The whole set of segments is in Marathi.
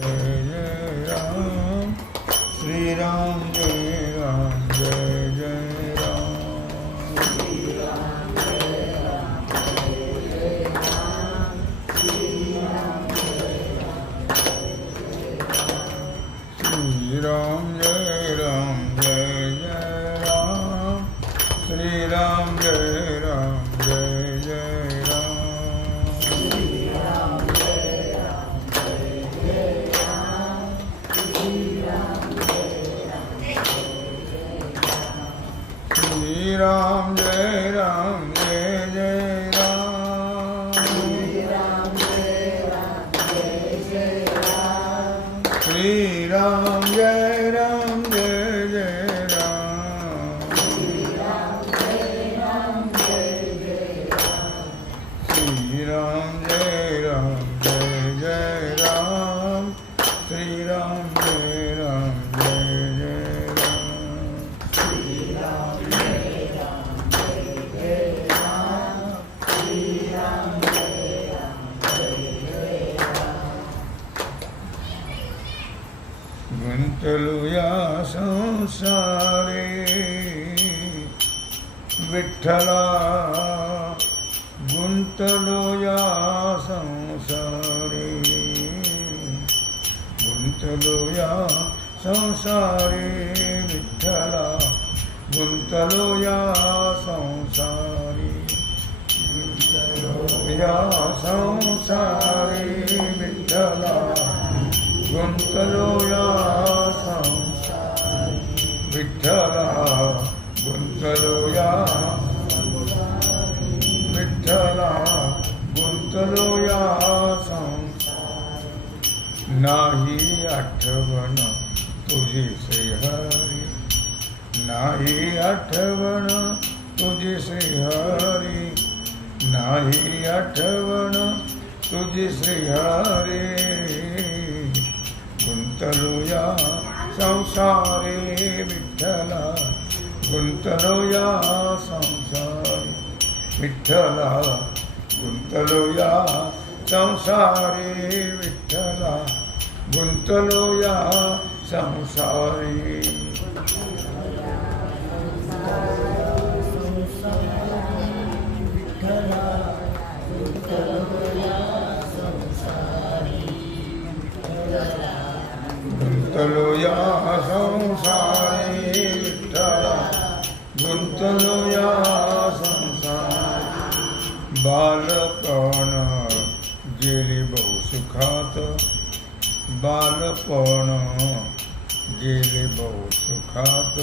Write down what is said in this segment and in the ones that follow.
जय जय राम श्री राम जय श्री विठ्ठला गुंतलो या संसारे गुंतलो या संसारे विठ्ठला गुंतलो या संसारे या संसारे विठ्ठला नाही आठवण तुझी श्रीहरी नाही आठवण तुझी श्रीहरी नाही आठवण तुझी श्रीहरी गुंतलोया संसारे विठ्ठला। गुंतलोया संसारी संसारे विठ्ठला। गुंतलोया संसारे विठ्ठला। गुंतलो या संसारे गुंतलो या संसारे बालपण गेले बहु सुखात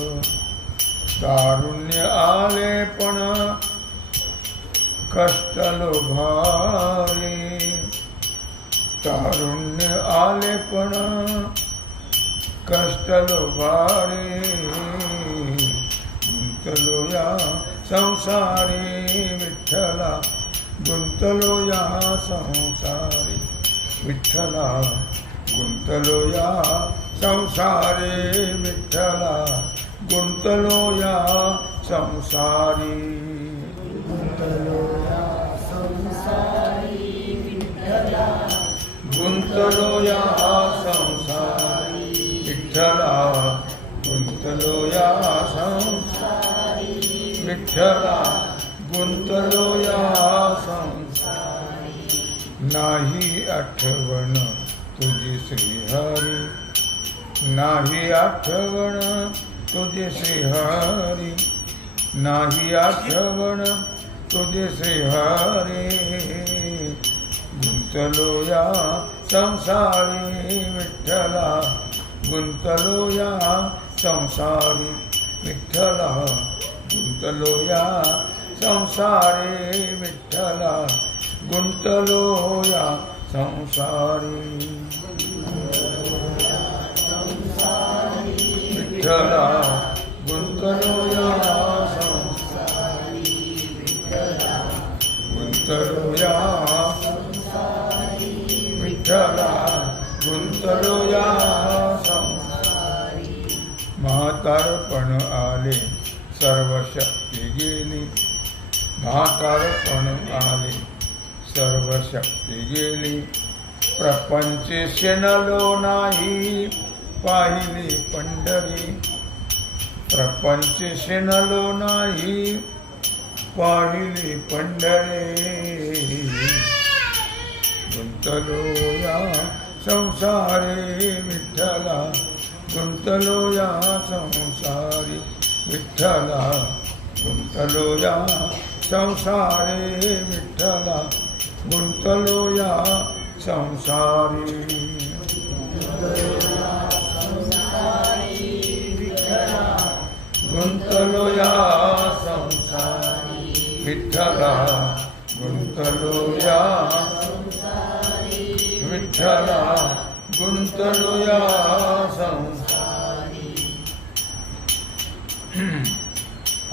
तारुण्य आले पण कष्ट लोभाले तारुण्य आले पण कष्ट लोभारे गुंतलो या संसारे विठ्ठला गुंतलो या संसारे विठ्ठला गुंतलो या संसारे विठ्ठला गुंतलो या संसारी गुंतलो या संसारी विठ्ठला गुंतलो या संसारी विठ्ठला गुंतलो या संसारी. नाही आठवण तुझी श्रीहरी नाही आठवण तुझे श्रीहरी. नाही आठवण तुझे श्रीहरी. गुंतलो या संसारी विठ्ठला गुंतलो या संसारी विठ्ठला. गुंतलो या संसारी विठ्ठला गुंतलो या संसारी। विठ्ठला गुंतलो या संसारी। गुंतलो या विठ्ठला गुंतलो या संसारी। म्हातारपण आले सर्व शक्ती गेली। म्हातारपण आले। सर्व शक्ती गेली प्रपंच शेणलो नाही पाहिली पंढरी प्रपंच शेणलो नाही पाहिली पंढरे गुंतलो या संसारे विठ्ठला गुंतलो या संसारी विठ्ठला गुंतलो या संसारे विठ्ठला गुंतलो या संसारी। गुंतलो या संसारी। विठ्ठला। गुंतलो या विठ्ठला। गुंतलो या संसारी।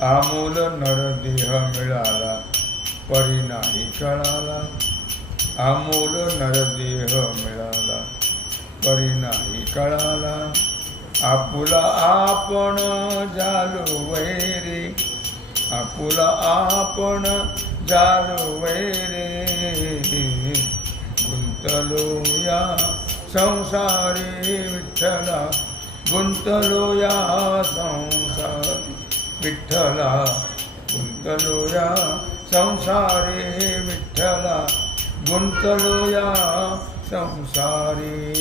आमूल नरदेह मिळाला परी नाही कळाला. आमोल नरदेह मिळाला परी नाही कळाला. आपुला आपण झालो वैरे आपुला आपण झालो वैरे गुंतलो या संसारी विठ्ठला गुंतलो या संसार विठ्ठला गुंतलो या संसारी विठ्ठला. गुंतलो या संसारी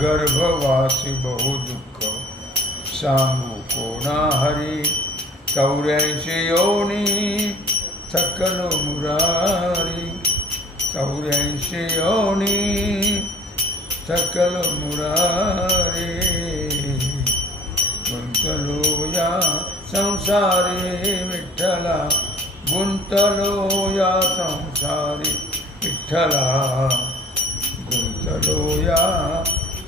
गर्भवासी बहु दुःख। सांगू कोणा हरी चौऱ्याऐंशी योनी सकल मुरारी। चौऱ्याऐंशी योनी सकल मुरारी। गुंतलो या संसारी विठ्ठला। गुंतलो या संसारी विठ्ठला। गुंतलो या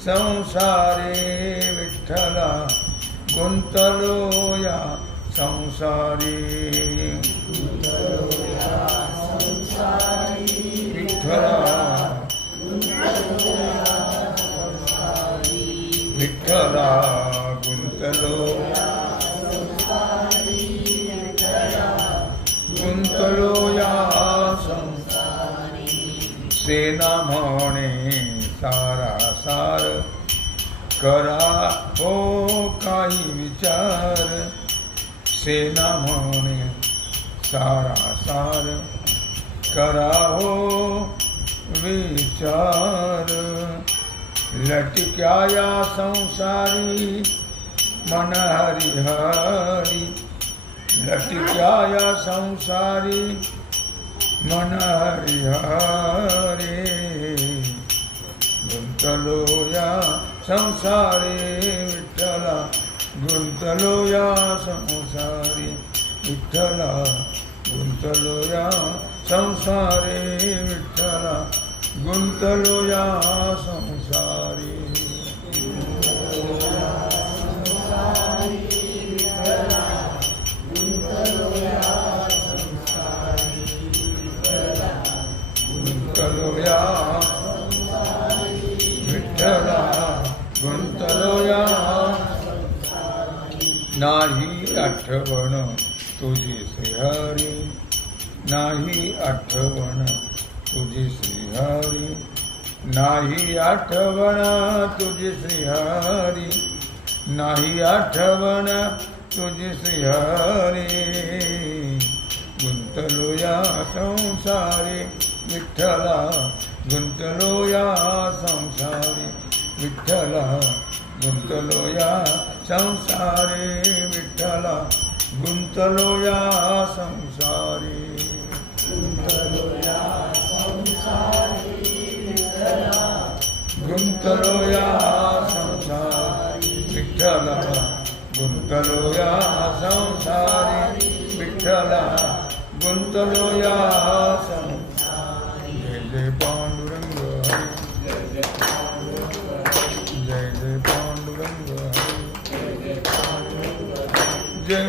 संसारी विठ्ठला गुंतलो या संसारी। करा हो काही विचार. सेना म्हणे सारा सार. करा हो विचार. लटक्या या संसारी मन हरी. हरी लटक्या या संसारी मन हरी हरी. गुंतलो या संसारी विठ्ठला गुंतलो या संसारी. विठ्ठला गुंतलो या संसारी. विठ्ठला गुंतलो या संसारी. नाही आठवण तुझी श्रीहारी नाही आठवण तुझी श्रीहारी नाही आठवण तुझी श्रीहारी नाही आठवण तुझी श्रीहारी. गुंतलो या संसारी विठ्ठला गुंतलो या संसारी विठ्ठला गुंतलो या संसारी विठ्ठला गुंतलो या संसारी. गुंतलो या संसारी विठ्ठला. गुंतलो या संसारी विठ्ठला गुंतलो या संसारी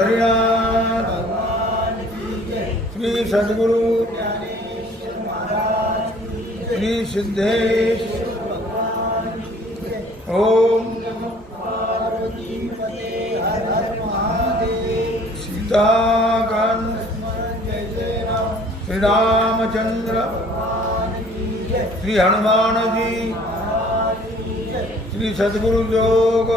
पंढरीनाथ श्री सद्गुरु श्री सिद्धेश ओम। सीताकांत श्री रामचंद्र। श्री हनुमान जी श्री सद्गुरु योग